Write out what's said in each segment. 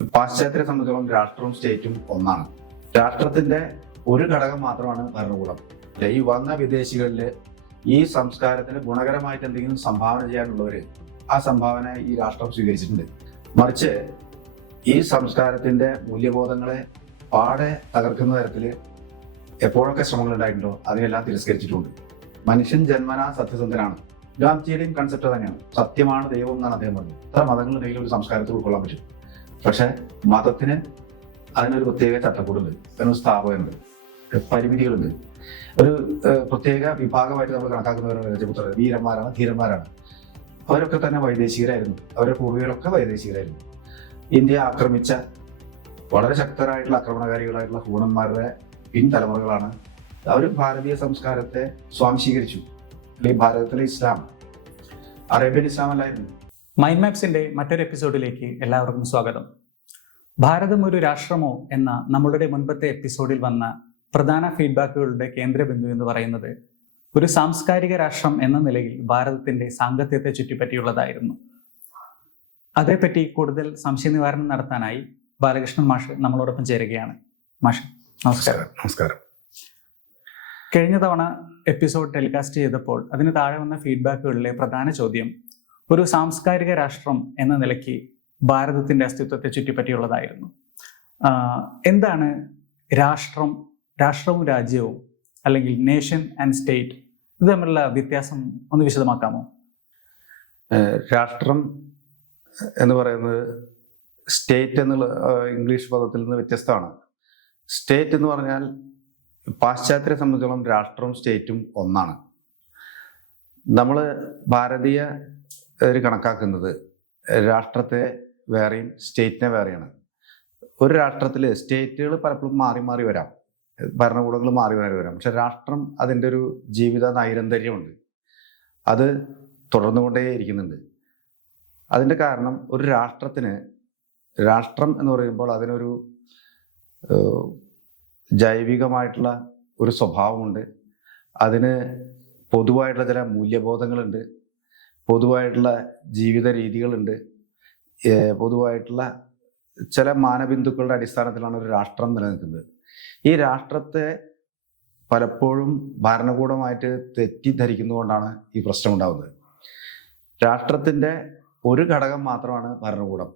പാശ്ചാത്യരെ സംബന്ധിച്ചോളം രാഷ്ട്രവും സ്റ്റേറ്റും ഒന്നാണ്. രാഷ്ട്രത്തിന്റെ ഒരു ഘടകം മാത്രമാണ് ഭരണകൂടം. ഈ വന്ന വിദേശികളിൽ ഈ സംസ്കാരത്തിന് ഗുണകരമായിട്ട് എന്തെങ്കിലും സംഭാവന ചെയ്യാനുള്ളവര് ആ സംഭാവന ഈ രാഷ്ട്രം സ്വീകരിച്ചിട്ടുണ്ട്. മറിച്ച് ഈ സംസ്കാരത്തിന്റെ മൂല്യബോധങ്ങളെ പാടെ തകർക്കുന്ന തരത്തിൽ എപ്പോഴൊക്കെ ശ്രമങ്ങൾ ഉണ്ടായിട്ടുണ്ടോ അതിനെല്ലാം തിരസ്കരിച്ചിട്ടുണ്ട്. മനുഷ്യൻ ജന്മനാ സത്യസന്ധനാണ്. ഗാന്ധിജിയുടെയും കൺസെപ്റ്റ് തന്നെയാണ്. സത്യമാണ് ദൈവം എന്നാണ് അദ്ദേഹം പറഞ്ഞത്. ഇത്ര മതങ്ങളുടെ ഒരു സംസ്കാരത്തിൽ ഉൾക്കൊള്ളാൻ പറ്റും. പക്ഷെ മതത്തിന് അതിനൊരു പ്രത്യേക ചട്ടക്കൂടുണ്ട്. അതിനൊരു സ്ഥാപകമുണ്ട് പരിമിതികളുണ്ട്. ഒരു പ്രത്യേക വിഭാഗമായിട്ട് നമ്മൾ കണക്കാക്കുന്നവരാണ് രജപുത്രർ. വീരന്മാരാണ് ധീരന്മാരാണ്. അവരൊക്കെ തന്നെ വൈദേശികരായിരുന്നു. അവരുടെ പൂർവികരൊക്കെ വൈദേശികരായിരുന്നു. ഇന്ത്യ ആക്രമിച്ച വളരെ ശക്തരായിട്ടുള്ള ആക്രമണകാരികളായിട്ടുള്ള ഹൂണന്മാരുടെ പിൻതലമുറകളാണ് അവർ ഭാരതീയ സംസ്കാരത്തെ സ്വാംശീകരിച്ചു. അല്ലെങ്കിൽ ഭാരതത്തിലെ ഇസ്ലാം. അറേബ്യൻ ഇസ്ലാം അല്ലായിരുന്നു മൈൻഡ് മാപ്സിന്റെ മറ്റൊരു എപ്പിസോഡിലേക്ക് എല്ലാവർക്കും സ്വാഗതം. ഭാരതം ഒരു രാഷ്ട്രമോ എന്ന നമ്മളുടെ മുൻപത്തെ എപ്പിസോഡിൽ വന്ന പ്രധാന ഫീഡ്ബാക്കുകളുടെ കേന്ദ്രബിന്ദു എന്ന് പറയുന്നത് ഒരു സാംസ്കാരിക രാഷ്ട്രം എന്ന നിലയിൽ ഭാരതത്തിന്റെ സാങ്കത്യത്തെ ചുറ്റിപ്പറ്റിയുള്ളതായിരുന്നു. അതേപ്പറ്റി കൂടുതൽ സംശയ നിവാരണം നടത്താനായി ബാലകൃഷ്ണൻ മാഷ് നമ്മളോടൊപ്പം ചേരുകയാണ്. മാഷ് നമസ്കാരം നമസ്കാരം. കഴിഞ്ഞ തവണ എപ്പിസോഡ് ടെലികാസ്റ്റ് ചെയ്തപ്പോൾ അതിന് താഴെ വന്ന ഫീഡ്ബാക്കുകളിലെ പ്രധാന ചോദ്യം ഒരു സാംസ്കാരിക രാഷ്ട്രം എന്ന നിലയ്ക്ക് ഭാരതത്തിന്റെ അസ്തിത്വത്തെ ചുറ്റിപ്പറ്റിയുള്ളതായിരുന്നു. എന്താണ് രാഷ്ട്രം രാഷ്ട്രവും രാജ്യവും അല്ലെങ്കിൽ നേഷൻ ആൻഡ് സ്റ്റേറ്റ് ഇത് തമ്മിലുള്ള വ്യത്യാസം ഒന്ന് വിശദമാക്കാമോ? രാഷ്ട്രം എന്ന് പറയുന്നത് സ്റ്റേറ്റ് എന്നുള്ള ഇംഗ്ലീഷ് പദത്തിൽ നിന്ന് വ്യത്യസ്തമാണ്. സ്റ്റേറ്റ് എന്ന് പറഞ്ഞാൽ പാശ്ചാത്യരെ സംബന്ധിച്ചോളം രാഷ്ട്രവും സ്റ്റേറ്റും ഒന്നാണ്. നമ്മൾ ഭാരതീയ ഒരു കണക്കാക്കുന്നത് രാഷ്ട്രത്തെ വേറെയും സ്റ്റേറ്റിനെ വേറെയാണ്. ഒരു രാഷ്ട്രത്തിൽ സ്റ്റേറ്റുകൾ പലപ്പോഴും മാറി മാറി വരാം. ഭരണകൂടങ്ങൾ മാറി മാറി വരാം. പക്ഷെ രാഷ്ട്രം അതിന്റെ ഒരു ജീവിത നൈരന്തര്യമുണ്ട്. അത് തുടർന്നുകൊണ്ടേയിരിക്കുന്നുണ്ട് അതിന്റെ കാരണം ഒരു രാഷ്ട്രത്തിന് രാഷ്ട്രം എന്ന് പറയുമ്പോൾ അതിനൊരു ജൈവികമായിട്ടുള്ള ഒരു സ്വഭാവമുണ്ട്. അതിന് പൊതുവായിട്ടുള്ള ചില മൂല്യബോധങ്ങളുണ്ട്. പൊതുവായിട്ടുള്ള ജീവിത രീതികളുണ്ട് പൊതുവായിട്ടുള്ള ചില മാനബിന്ദുക്കളുടെ അടിസ്ഥാനത്തിലാണ് ഒരു രാഷ്ട്രം നിലനിൽക്കുന്നത്. ഈ രാഷ്ട്രത്തെ പലപ്പോഴും ഭരണകൂടമായിട്ട് തെറ്റിദ്ധരിക്കുന്നതുകൊണ്ടാണ് ഈ പ്രശ്നം ഉണ്ടാകുന്നത് രാഷ്ട്രത്തിന്റെ ഒരു ഘടകം മാത്രമാണ് ഭരണകൂടം.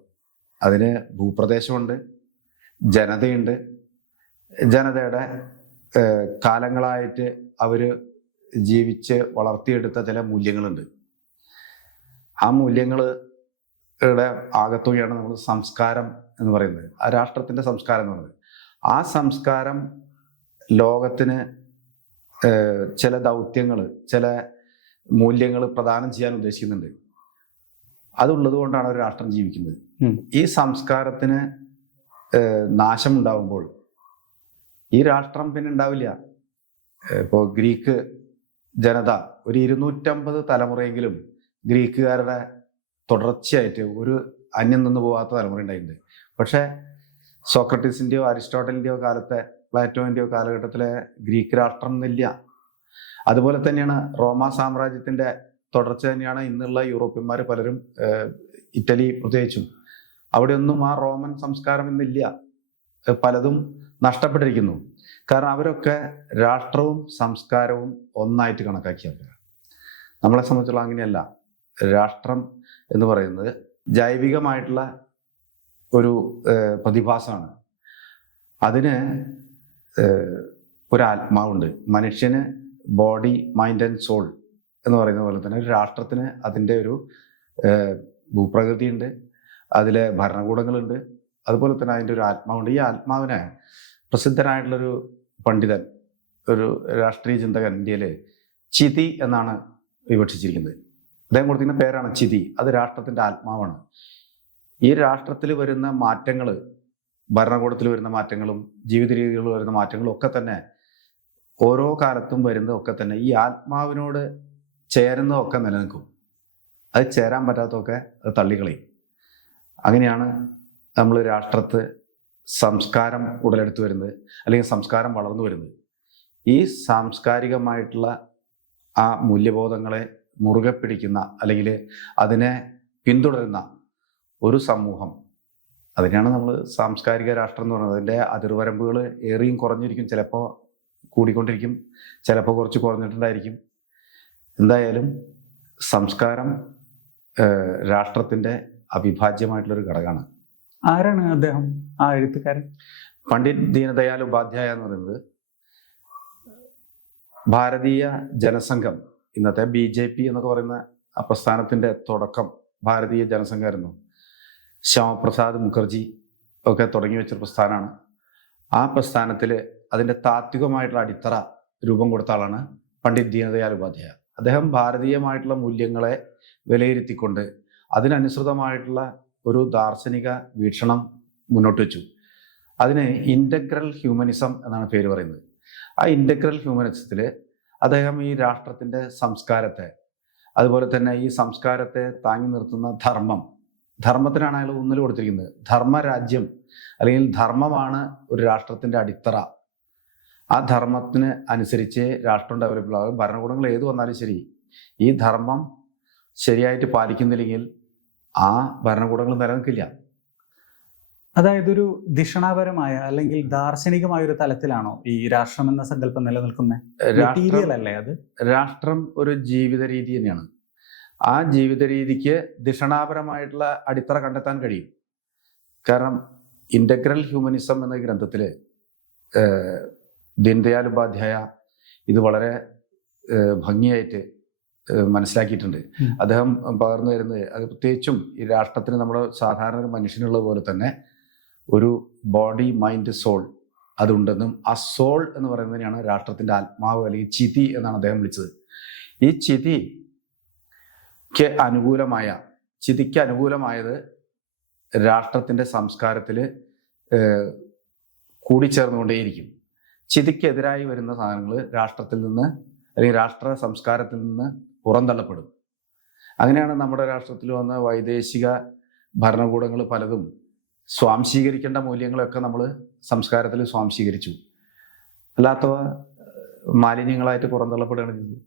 അതിന് ഭൂപ്രദേശമുണ്ട് ജനതയുണ്ട്. ജനതയുടെ കാലങ്ങളായിട്ട് അവർ ജീവിച്ച് വളർത്തിയെടുത്ത ചില മൂല്യങ്ങളുണ്ട്. ആ മൂല്യങ്ങളുടെ ആകത്തുകയാണ് നമ്മൾ സംസ്കാരം എന്ന് പറയുന്നത്. ആ രാഷ്ട്രത്തിന്റെ സംസ്കാരം എന്ന് പറയുന്നത്. ആ സംസ്കാരം ലോകത്തിന് ചില ദൗത്യങ്ങൾ ചില മൂല്യങ്ങൾ പ്രദാനം ചെയ്യാൻ ഉദ്ദേശിക്കുന്നുണ്ട്. അതുള്ളത് കൊണ്ടാണ് ഒരു രാഷ്ട്രം ജീവിക്കുന്നത്. ഈ സംസ്കാരത്തിന് നാശം ഉണ്ടാവുമ്പോൾ ഈ രാഷ്ട്രം പിന്നെ ഉണ്ടാവില്ല. ഇപ്പോൾ ഗ്രീക്ക് ജനത ഒരു ഇരുന്നൂറ്റമ്പത് തലമുറയെങ്കിലും ഗ്രീക്കുകാരുടെ തുടർച്ചയായിട്ട് ഒരു അന്യം നിന്ന് പോകാത്ത തലമുറ ഉണ്ടായിട്ടുണ്ട്. പക്ഷേ സോക്രട്ടീസിന്റെയോ അരിസ്റ്റോട്ടലിന്റെയോ കാലത്തെ പ്ലാറ്റോവിന്റെയോ കാലഘട്ടത്തിലെ ഗ്രീക്ക് രാഷ്ട്രം എന്നില്ല അതുപോലെ തന്നെയാണ് റോമാ സാമ്രാജ്യത്തിന്റെ തുടർച്ച തന്നെയാണ് ഇന്നുള്ള യൂറോപ്യന്മാർ പലരും ഇറ്റലി പ്രത്യേകിച്ചും. അവിടെയൊന്നും ആ റോമൻ സംസ്കാരം ഇന്നില്ല. പലതും നഷ്ടപ്പെട്ടിരിക്കുന്നു. കാരണം അവരൊക്കെ രാഷ്ട്രവും സംസ്കാരവും ഒന്നായിട്ട് കണക്കാക്കിയവരാണ്. നമ്മളെ സംബന്ധിച്ചുള്ള അങ്ങനെയല്ല. രാഷ്ട്രം എന്ന് പറയുന്നത് ജൈവികമായിട്ടുള്ള ഒരു പ്രതിഭാസമാണ്. അതിന് ഒരു ആത്മാവുണ്ട് മനുഷ്യന് ബോഡി മൈൻഡ് ആൻഡ് സോൾ എന്ന് പറയുന്ന പോലെ തന്നെ ഒരു രാഷ്ട്രത്തിന് അതിന്റെ ഒരു ഭൂപ്രകൃതി ഭൂപ്രകൃതിയുണ്ട്. അതിലെ ഭരണകൂടങ്ങളുണ്ട്. അതുപോലെ തന്നെ അതിന്റെ ഒരു ആത്മാവുണ്ട്. ഈ ആത്മാവിനെ പ്രസിദ്ധനായിട്ടുള്ളൊരു പണ്ഡിതൻ ഒരു രാഷ്ട്രീയ ചിന്തകൻ ഇന്ത്യയിലെ ചിതി എന്നാണ് വിവക്ഷിച്ചിരിക്കുന്നത്. അദ്ദേഹം കൊടുത്തിരുന്ന പേരാണ് ചിതി. അത് രാഷ്ട്രത്തിന്റെ ആത്മാവാണ്. ഈ രാഷ്ട്രത്തിൽ വരുന്ന മാറ്റങ്ങൾ ഭരണകൂടത്തിൽ വരുന്ന മാറ്റങ്ങളും ജീവിത രീതികളിൽ വരുന്ന മാറ്റങ്ങളും ഒക്കെ തന്നെ ഓരോ കാലത്തും വരുന്നതൊക്കെ തന്നെ ഈ ആത്മാവിനോട് ചേരുന്നതൊക്കെ നിലനിൽക്കും. അത് ചേരാൻ പറ്റാത്തതൊക്കെ അത് തള്ളിക്കളയും. അങ്ങനെയാണ് നമ്മൾ രാഷ്ട്രത്ത് സംസ്കാരം ഉടലെടുത്ത് വരുന്നത് അല്ലെങ്കിൽ സംസ്കാരം വളർന്നു വരുന്നത്. ഈ സാംസ്കാരികമായിട്ടുള്ള ആ മൂല്യബോധങ്ങളെ മുറുകെ പിടിക്കുന്ന അല്ലെങ്കിൽ അതിനെ പിന്തുടരുന്ന ഒരു സമൂഹം. അതിനാണ് നമ്മൾ സാംസ്കാരിക രാഷ്ട്രം എന്ന് പറയുന്നത്. അതിന്റെ അതിർവരമ്പുകൾ ഏറിയും കുറഞ്ഞിരിക്കും. ചിലപ്പോൾ കൂടിക്കൊണ്ടിരിക്കും. ചിലപ്പോൾ കുറച്ച് കുറഞ്ഞിട്ടുണ്ടായിരിക്കും. എന്തായാലും സംസ്കാരം രാഷ്ട്രത്തിന്റെ അവിഭാജ്യമായിട്ടുള്ളൊരു ഘടകമാണ്. ആരാണ് അദ്ദേഹം? ആ എഴുത്തുകാരൻ? പണ്ഡിറ്റ് ദീനദയാൽ ഉപാധ്യായ എന്ന് പറയുന്നത് ഭാരതീയ ജനസംഘം ഇന്നത്തെ ബി ജെ പി എന്നൊക്കെ പറയുന്ന ആ പ്രസ്ഥാനത്തിന്റെ തുടക്കം ഭാരതീയ ജനസംഘമായിരുന്നു ശ്യാമപ്രസാദ് മുഖർജി ഒക്കെ തുടങ്ങി വെച്ച പ്രസ്ഥാനമാണ്. ആ പ്രസ്ഥാനത്തിൽ അതിന്റെ താത്വികമായിട്ടുള്ള അടിത്തറ രൂപം കൊടുത്ത ആളാണ് പണ്ഡിറ്റ് ദീനദയാൽ ഉപാധ്യായ. അദ്ദേഹം ഭാരതീയമായിട്ടുള്ള മൂല്യങ്ങളെ വിലയിരുത്തിക്കൊണ്ട് അതിനനുസൃതമായിട്ടുള്ള ഒരു ദാർശനിക വീക്ഷണം മുന്നോട്ട് വെച്ചു. അതിന് ഇന്റഗ്രൽ ഹ്യൂമനിസം എന്നാണ് പേര് പറയുന്നത്. ആ ഇന്റഗ്രൽ ഹ്യൂമനിസത്തിൽ അദ്ദേഹം ഈ രാഷ്ട്രത്തിന്റെ സംസ്കാരത്തെ അതുപോലെ തന്നെ ഈ സംസ്കാരത്തെ താങ്ങി നിർത്തുന്ന ധർമ്മം. ധർമ്മത്തിനാണ് അയാൾ ഊന്നൽ കൊടുത്തിരിക്കുന്നത്. ധർമ്മരാജ്യം അല്ലെങ്കിൽ ധർമ്മമാണ് ഒരു രാഷ്ട്രത്തിന്റെ അടിത്തറ. ആ ധർമ്മത്തിന് അനുസരിച്ച് രാഷ്ട്രം ഡെവലപ്പ് ആകും ഭരണകൂടങ്ങൾ ഏത് വന്നാലും ശരി ഈ ധർമ്മം ശരിയായിട്ട് പാലിക്കുന്നില്ലെങ്കിൽ ആ ഭരണകൂടങ്ങൾ നിലനിൽക്കില്ല. അതായത് ഒരു ദിഷണാപരമായ അല്ലെങ്കിൽ ദാർശനികമായ ഒരു തലത്തിലാണോ ഈ രാഷ്ട്രം എന്ന സങ്കല്പം നിലനിൽക്കുന്നത്? അല്ലേ അത്? രാഷ്ട്രം ഒരു ജീവിത രീതി തന്നെയാണ്. ആ ജീവിത രീതിക്ക് ദിഷണാപരമായിട്ടുള്ള അടിത്തറ കണ്ടെത്താൻ കഴിയും. കാരണം ഇന്റഗ്രൽ ഹ്യൂമനിസം എന്ന ഗ്രന്ഥത്തിൽ ദീൻദയാൽ ഉപാധ്യായ ഇത് വളരെ ഭംഗിയായിട്ട് മനസ്സിലാക്കിയിട്ടുണ്ട്. അദ്ദേഹം പകർന്നു വരുന്നത് അത് പ്രത്യേകിച്ചും ഈ രാഷ്ട്രത്തിന് നമ്മൾ സാധാരണ ഒരു മനുഷ്യനുള്ള പോലെ തന്നെ ഒരു ബോഡി മൈൻഡ് സോൾ അതുണ്ടെന്നും ആ സോൾ എന്ന് പറയുന്നതിനാണ് രാഷ്ട്രത്തിന്റെ ആത്മാവ് അല്ലെങ്കിൽ ചിതി എന്നാണ് അദ്ദേഹം വിളിച്ചത്. ഈ ചിതിക്ക് അനുകൂലമായ ചിതിക്ക് അനുകൂലമായത് രാഷ്ട്രത്തിന്റെ സംസ്കാരത്തിൽ കൂടിച്ചേർന്നുകൊണ്ടേയിരിക്കും. ചിതിക്കെതിരായി വരുന്ന സാധനങ്ങൾ രാഷ്ട്രത്തിൽ നിന്ന് അല്ലെങ്കിൽ രാഷ്ട്ര സംസ്കാരത്തിൽ നിന്ന് പുറന്തള്ളപ്പെടും. അങ്ങനെയാണ് നമ്മുടെ രാഷ്ട്രത്തിൽ വന്ന വൈദേശിക ഭരണകൂടങ്ങൾ പലതും സ്വാംശീകരിക്കേണ്ട മൂല്യങ്ങളൊക്കെ നമ്മൾ സംസ്കാരത്തിൽ സ്വാംശീകരിച്ചു. അല്ലാത്തവ മാലിന്യങ്ങളായിട്ട് പുറന്തള്ളപ്പെടുകയാണ് ചെയ്തത്.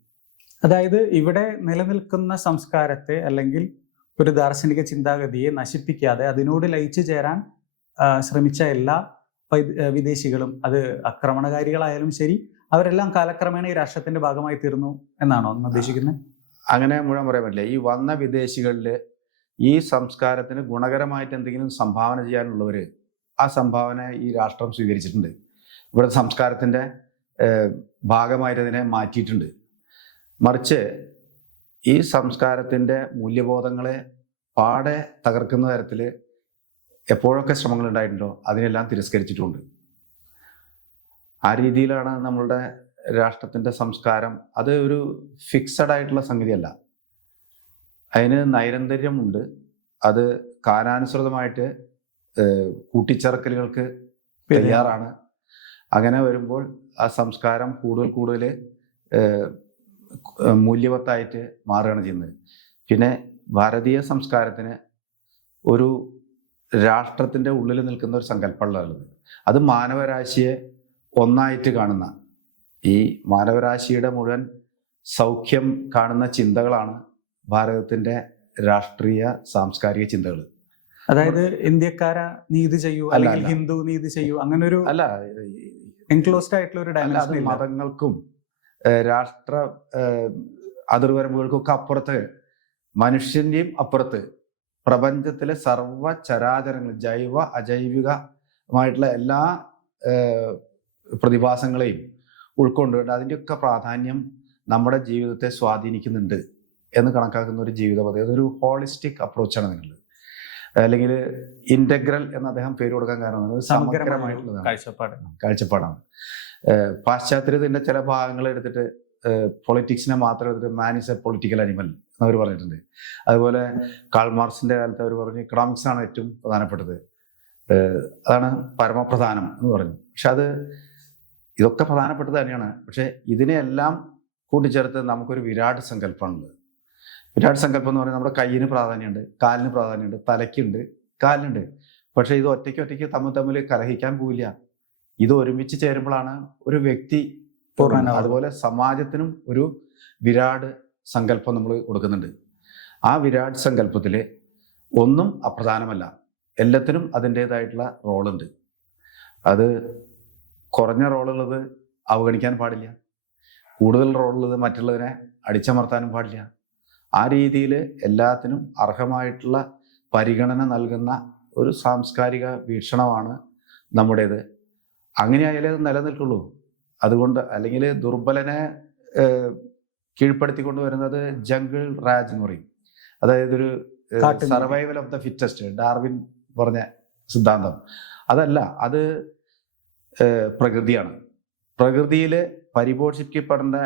അതായത് ഇവിടെ നിലനിൽക്കുന്ന സംസ്കാരത്തെ അല്ലെങ്കിൽ ഒരു ദാർശനിക ചിന്താഗതിയെ നശിപ്പിക്കാതെ അതിനോട് ലയിച്ചു ചേരാൻ ശ്രമിച്ച എല്ലാ വിദേശികളും അത് ആക്രമണകാരികളായാലും ശരി അവരെല്ലാം കാലക്രമേണ ഈ രാഷ്ട്രത്തിന്റെ ഭാഗമായി തീർന്നു എന്നാണോ ഉദ്ദേശിക്കുന്നത്? അങ്ങനെ മുഴുവൻ പറയാൻ പറ്റില്ല. ഈ വന്ന വിദേശികളിൽ ഈ സംസ്കാരത്തിന് ഗുണകരമായിട്ട് എന്തെങ്കിലും സംഭാവന ചെയ്യാനുള്ളവർ ആ സംഭാവന ഈ രാഷ്ട്രം സ്വീകരിച്ചിട്ടുണ്ട്. ഇവിടെ സംസ്കാരത്തിന്റെ ഭാഗമായിട്ട് അതിനെ മാറ്റിയിട്ടുണ്ട്. മറിച്ച് ഈ സംസ്കാരത്തിന്റെ മൂല്യബോധങ്ങളെ പാടെ തകർക്കുന്ന തരത്തിൽ എപ്പോഴൊക്കെ ശ്രമങ്ങൾ ഉണ്ടായിട്ടുണ്ടോ അതിനെല്ലാം തിരസ്കരിച്ചിട്ടുണ്ട്. ആ രീതിയിലാണ് നമ്മളുടെ രാഷ്ട്രത്തിന്റെ സംസ്കാരം. അത് ഒരു ഫിക്സഡ് ആയിട്ടുള്ള സംഗതിയല്ല. അതിന് നൈരന്തര്യമുണ്ട്. അത് കാലാനുസൃതമായിട്ട് കൂട്ടിച്ചേർക്കലുകൾക്ക് തയ്യാറാണ്. അങ്ങനെ വരുമ്പോൾ ആ സംസ്കാരം കൂടുതൽ കൂടുതൽ മൂല്യവത്തായിട്ട് മാറുകയാണ് ചെയ്യുന്നത്. പിന്നെ ഭാരതീയ സംസ്കാരത്തിന് ഒരു രാഷ്ട്രത്തിന്റെ ഉള്ളിൽ നിൽക്കുന്ന ഒരു സങ്കല്പമുള്ളത് അത് മാനവരാശിയെ ഒന്നായിട്ട് കാണുന്ന ഈ മാനവരാശിയുടെ മുഴുവൻ സൗഖ്യം കാണുന്ന ചിന്തകളാണ് ഭാരതത്തിന്റെ രാഷ്ട്രീയ സാംസ്കാരിക ചിന്തകൾ അതായത് ഇന്ത്യക്കാര നീതി ചെയ്യൂ അല്ലെങ്കിൽ ഹിന്ദു നീതി ചെയ്യൂ അങ്ങനെ ഒരു അല്ല എൻക്ലോസ്ഡ് ആയിട്ടുള്ള ഒരു ഡയമെൻഷൻ മതങ്ങൾക്കും രാഷ്ട്ര അതിർവരമ്പുകൾക്കും അതിർവരമ്പുകൾക്കൊക്കെ അപ്പുറത്ത് മനുഷ്യന്റെയും അപ്പുറത്ത് പ്രപഞ്ചത്തിലെ സർവ ചരാചരങ്ങൾ ജൈവ അജൈവികമായിട്ടുള്ള എല്ലാ പ്രതിഭാസങ്ങളെയും ഉൾക്കൊണ്ടുകൊണ്ട് അതിന്റെയൊക്കെ പ്രാധാന്യം നമ്മുടെ ജീവിതത്തെ സ്വാധീനിക്കുന്നുണ്ട്. എന്ന് കണക്കാക്കുന്ന ഒരു ജീവിത പദ്ധതി അതൊരു ഹോളിസ്റ്റിക് അപ്രോച്ചാണ് നിങ്ങളുടെ അല്ലെങ്കിൽ ഇന്റഗ്രൽ എന്ന് അദ്ദേഹം പേര് കൊടുക്കാൻ കാരണം ഒരു കാഴ്ചപ്പാടാണ്. പാശ്ചാത്യത്തിന്റെ ചില ഭാഗങ്ങൾ എടുത്തിട്ട് പൊളിറ്റിക്സിനെ മാത്രം എടുത്തിട്ട് man is a political animal എന്നവർ പറഞ്ഞിട്ടുണ്ട്. അതുപോലെ കാൾ മാർക്സിന്റെ കാലത്ത് അവർ പറഞ്ഞു ഇക്കണോമിക്സ് ആണ് ഏറ്റവും പ്രധാനപ്പെട്ടത്. അതാണ് പരമപ്രധാനം എന്ന് പറഞ്ഞു. പക്ഷെ അത് ഇതൊക്കെ പ്രധാനപ്പെട്ടത് തന്നെയാണ്. പക്ഷെ ഇതിനെയെല്ലാം കൂട്ടിച്ചേർത്ത് നമുക്കൊരു വിരാട് സങ്കല്പമാണുള്ളത്. വിരാട് സങ്കല്പം എന്ന് പറയുന്നത് നമ്മുടെ കയ്യിന് പ്രാധാന്യമുണ്ട് കാലിന് പ്രാധാന്യമുണ്ട് തലയ്ക്കുണ്ട് കാലിനുണ്ട്. പക്ഷെ ഇത് ഒറ്റയ്ക്ക് ഒറ്റയ്ക്ക് തമ്മിൽ തമ്മിൽ കലഹിക്കാൻ പോവില്ല. ഇത് ഒരുമിച്ച് ചേരുമ്പോഴാണ് ഒരു വ്യക്തി. അതുപോലെ സമാജത്തിനും ഒരു വിരാട് സങ്കല്പം നമ്മൾ കൊടുക്കുന്നുണ്ട്. ആ വിരാട് സങ്കല്പത്തിൽ ഒന്നും അപ്രധാനമല്ല. എല്ലാത്തിനും അതിന്റേതായിട്ടുള്ള റോളുണ്ട്. അത് കുറഞ്ഞ റോളുള്ളത് അവഗണിക്കാൻ പാടില്ല. കൂടുതൽ റോളുള്ളത് മറ്റുള്ളതിനെ അടിച്ചമർത്താനും പാടില്ല. ആ രീതിയിൽ എല്ലാത്തിനും അർഹമായിട്ടുള്ള പരിഗണന നൽകുന്ന ഒരു സാംസ്കാരിക വീക്ഷണമാണ് നമ്മുടേത്. അങ്ങനെയായാലേ അത് നിലനിൽക്കുള്ളൂ. അതുകൊണ്ട് അല്ലെങ്കിൽ ദുർബലനെ കീഴ്പ്പെടുത്തിക്കൊണ്ട് വരുന്നത് ജംഗിൾ റാജ് എന്ന് പറയും. അതായത് ഒരു survival of the fittest Darwin പറഞ്ഞ സിദ്ധാന്തം. അതല്ല അത് പ്രകൃതിയാണ്. പ്രകൃതിയിൽ പരിപോഷിപ്പിക്കപ്പെടേണ്ട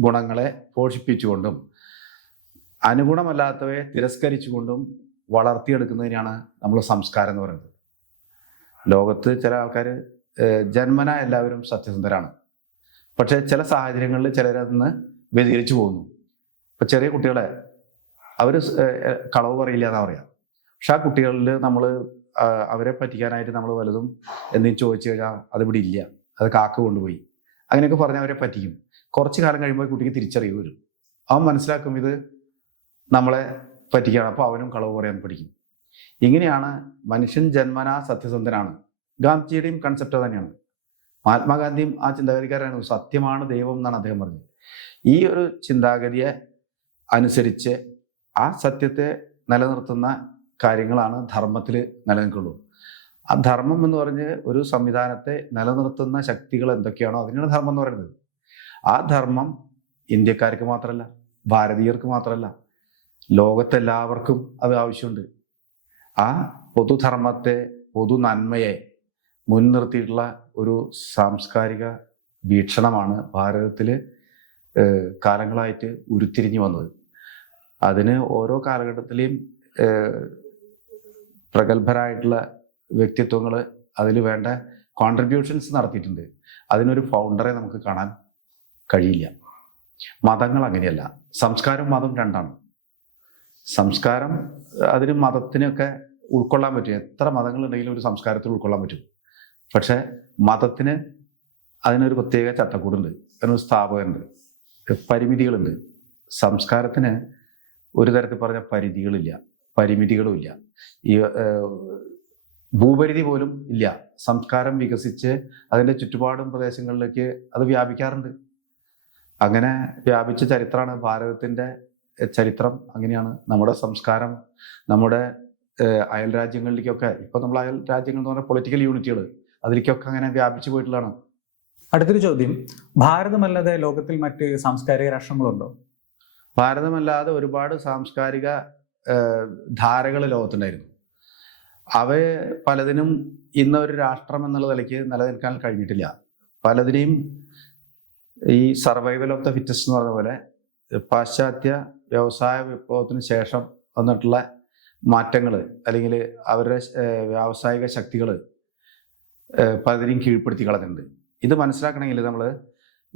ഗുണങ്ങളെ പോഷിപ്പിച്ചുകൊണ്ടും അനുഗുണമല്ലാത്തവയെ തിരസ്കരിച്ചുകൊണ്ടും വളർത്തിയെടുക്കുന്നതിനാണ് നമ്മൾ സംസ്കാരം എന്ന് പറയുന്നത്. ലോകത്ത് ചില ആൾക്കാർ ജന്മന എല്ലാവരും സത്യസന്ധരാണ്. പക്ഷേ ചില സാഹചര്യങ്ങളിൽ ചിലരതിന്ന് വ്യതിരിച്ചു പോകുന്നു. ഇപ്പം ചെറിയ കുട്ടികളെ അവർ കളവ് പറയില്ല എന്നാ പറയാം. പക്ഷെ ആ കുട്ടികളിൽ നമ്മൾ അവരെ പറ്റിക്കാനായിട്ട് നമ്മൾ വലുതും എന്തെങ്കിലും ചോദിച്ചു കഴിഞ്ഞാൽ അതിവിടെ ഇല്ല. അത് കാക്ക കൊണ്ടുപോയി. അങ്ങനെയൊക്കെ പറഞ്ഞാൽ അവരെ പറ്റിക്കും. കുറച്ച് കാലം കഴിയുമ്പോൾ കുട്ടിക്ക് തിരിച്ചറിവ് വരും. അവൻ മനസ്സിലാക്കും ഇത് നമ്മളെ പറ്റിക്കുകയാണ്. അപ്പോൾ അവനും കളവ് പറയാൻ പഠിക്കും. ഇങ്ങനെയാണ് മനുഷ്യൻ ജന്മനാ സത്യസന്ധനാണ്. ഗാന്ധിജിയുടെയും കൺസെപ്റ്റ് തന്നെയാണ്. മഹാത്മാഗാന്ധിയും ആ ചിന്താഗതിക്കാരാണ്. സത്യമാണ് ദൈവം എന്നാണ് അദ്ദേഹം പറഞ്ഞത്. ഈ ഒരു ചിന്താഗതിയെ അനുസരിച്ച് ആ സത്യത്തെ നിലനിർത്തുന്ന കാര്യങ്ങളാണ് ധർമ്മത്തിൽ നിലനിൽക്കുള്ളൂ. ആ ധർമ്മം എന്ന് പറഞ്ഞ് ഒരു സംവിധാനത്തെ നിലനിർത്തുന്ന ശക്തികൾ എന്തൊക്കെയാണോ അതിനാണ് ധർമ്മം എന്ന് പറയുന്നത്. ആ ധർമ്മം ഇന്ത്യക്കാർക്ക് മാത്രമല്ല ഭാരതീയർക്ക് മാത്രമല്ല ലോകത്തെല്ലാവർക്കും അത് ആവശ്യമുണ്ട്. ആ പൊതുധർമ്മത്തെ പൊതു നന്മയെ മുൻനിർത്തിയിട്ടുള്ള ഒരു സാംസ്കാരിക വീക്ഷണമാണ് ഭാരതത്തിൽ കാലങ്ങളായിട്ട് ഉരുത്തിരിഞ്ഞു വന്നത്. അതിന് ഓരോ കാലഘട്ടത്തിലെയും പ്രഗത്ഭരായിട്ടുള്ള വ്യക്തിത്വങ്ങൾ അതിൽ വേണ്ട കോൺട്രിബ്യൂഷൻസ് നടത്തിയിട്ടുണ്ട്. അതിനൊരു ഫൗണ്ടറെ നമുക്ക് കാണാൻ കഴിയില്ല. മതങ്ങൾ അങ്ങനെയല്ല. സംസ്കാരം മതം രണ്ടാണ്. സംസ്കാരം അതിന് മതത്തിനൊക്കെ ഉൾക്കൊള്ളാൻ പറ്റും. എത്ര മതങ്ങളുണ്ടെങ്കിലും ഒരു സംസ്കാരത്തിൽ ഉൾക്കൊള്ളാൻ പറ്റും. പക്ഷേ മതത്തിന് അതിനൊരു പ്രത്യേക ചട്ടക്കൂടുണ്ട്. അതിനൊരു സ്ഥാപകനുണ്ട്. പരിമിതികളുണ്ട്. സംസ്കാരത്തിന് ഒരു തരത്തിൽ പറഞ്ഞ പരിധികളില്ല. പരിമിതികളുമില്ല ഈ ഭൂപരിധി പോലും ഇല്ല. സംസ്കാരം വികസിച്ച് അതിന്റെ ചുറ്റുപാടും പ്രദേശങ്ങളിലേക്ക് അത് വ്യാപിക്കാറുണ്ട്. അങ്ങനെ വ്യാപിച്ച ചരിത്രമാണ് ഭാരതത്തിന്റെ ചരിത്രം അങ്ങനെയാണ് നമ്മുടെ സംസ്കാരം നമ്മുടെ അയൽ രാജ്യങ്ങളിലേക്കൊക്കെ. ഇപ്പൊ നമ്മൾ അയൽ രാജ്യങ്ങൾ എന്ന് പറഞ്ഞാൽ പൊളിറ്റിക്കൽ യൂണിറ്റുകൾ അതിലേക്കൊക്കെ അങ്ങനെ വ്യാപിച്ചു പോയിട്ടുള്ളതാണ്. അടുത്തൊരു ചോദ്യം. ഭാരതമല്ലാതെ ലോകത്തിൽ മറ്റ് സാംസ്കാരിക രാഷ്ട്രങ്ങളുണ്ടോ? ഭാരതമല്ലാതെ ഒരുപാട് സാംസ്കാരിക ധാരകൾ ലോകത്തുണ്ടായിരുന്നു. അവയെ പലതിനും ഇന്ന് ഒരു രാഷ്ട്രം എന്നുള്ള നിലയ്ക്ക് നിലനിൽക്കാൻ കഴിഞ്ഞിട്ടില്ല. പലതിനെയും ഈ സർവൈവൽ ഓഫ് ദ ഫിറ്റസ്റ്റ് എന്ന് പറഞ്ഞ പോലെ പാശ്ചാത്യ വ്യവസായ വിപ്ലവത്തിന് ശേഷം വന്നിട്ടുള്ള മാറ്റങ്ങൾ അല്ലെങ്കിൽ അവരുടെ വ്യാവസായിക ശക്തികൾ പലരെയും കീഴ്പ്പെടുത്തി കളഞ്ഞിട്ടുണ്ട്. ഇത് മനസ്സിലാക്കണമെങ്കിൽ നമ്മൾ